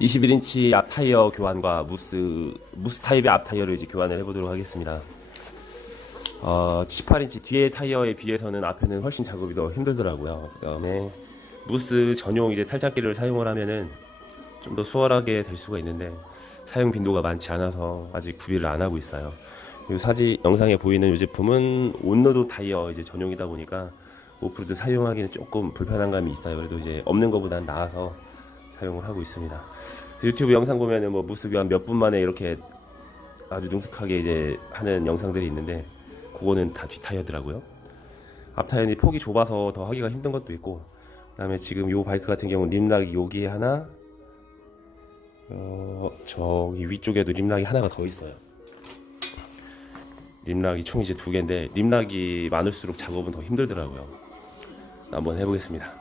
21인치 앞 타이어 교환과 무스 타입의 앞 타이어를 이제 교환을 해보도록 하겠습니다. 18인치 뒤에 타이어에 비해서는 앞에는 훨씬 작업이 더 힘들더라고요. 그다음에 무스 전용 이제 탈착기를 사용을 하면은 좀 더 수월하게 될 수가 있는데 사용 빈도가 많지 않아서 아직 구비를 안 하고 있어요. 이 영상에 보이는 이 제품은 온로드 타이어 이제 전용이다 보니까 오프로드 사용하기는 조금 불편한 감이 있어요. 그래도 이제 없는 것보다는 나아서 사용을 하고 있습니다. 유튜브 영상 보면은 뭐 무스 교환 몇 분 만에 이렇게 아주 능숙하게 이제 하는 영상들이 있는데 그거는 다 뒷 타이어더라고요. 앞 타이어는 폭이 좁아서 더 하기가 힘든 것도 있고, 그다음에 지금 요 바이크 같은 경우는 림락이 여기에 하나, 저기 위쪽에도 림락이 하나가 더 있어요. 림락이 총 이제 2개인데 림락이 많을수록 작업은 더 힘들더라고요. 한번 해보겠습니다.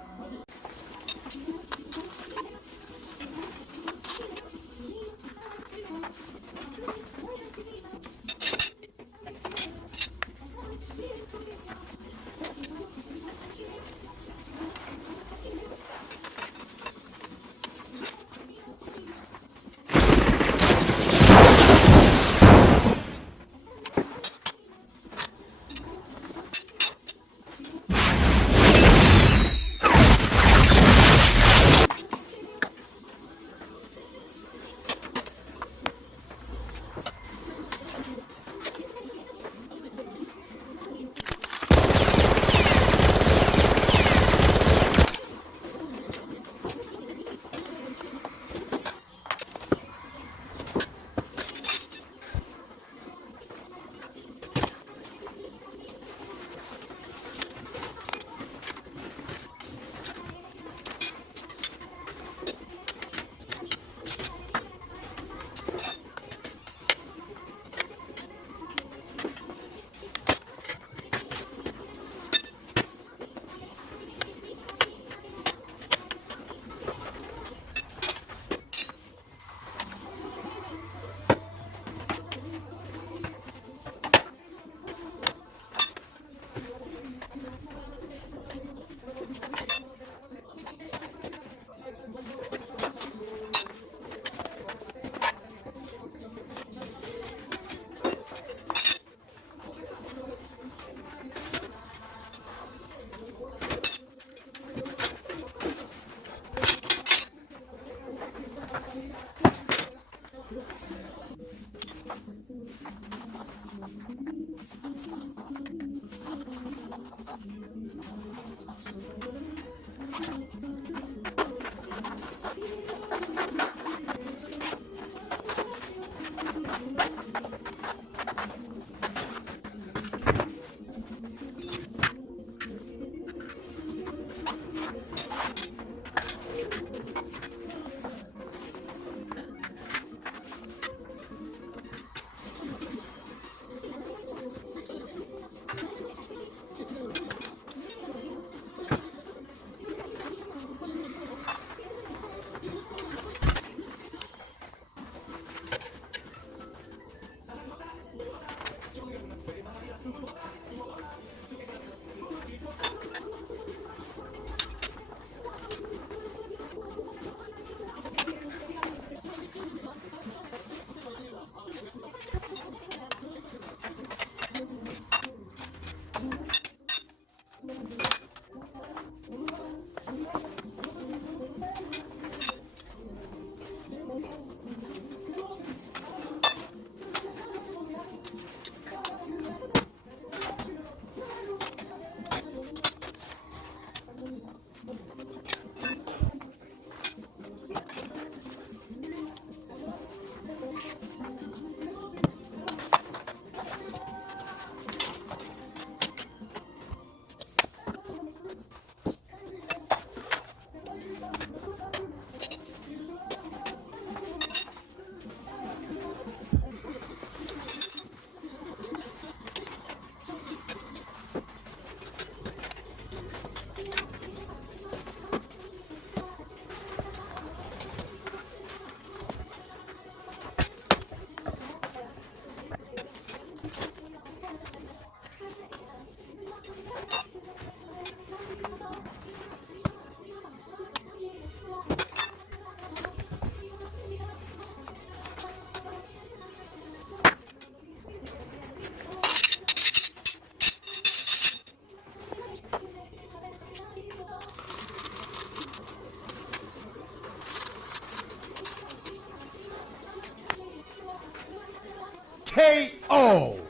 KO.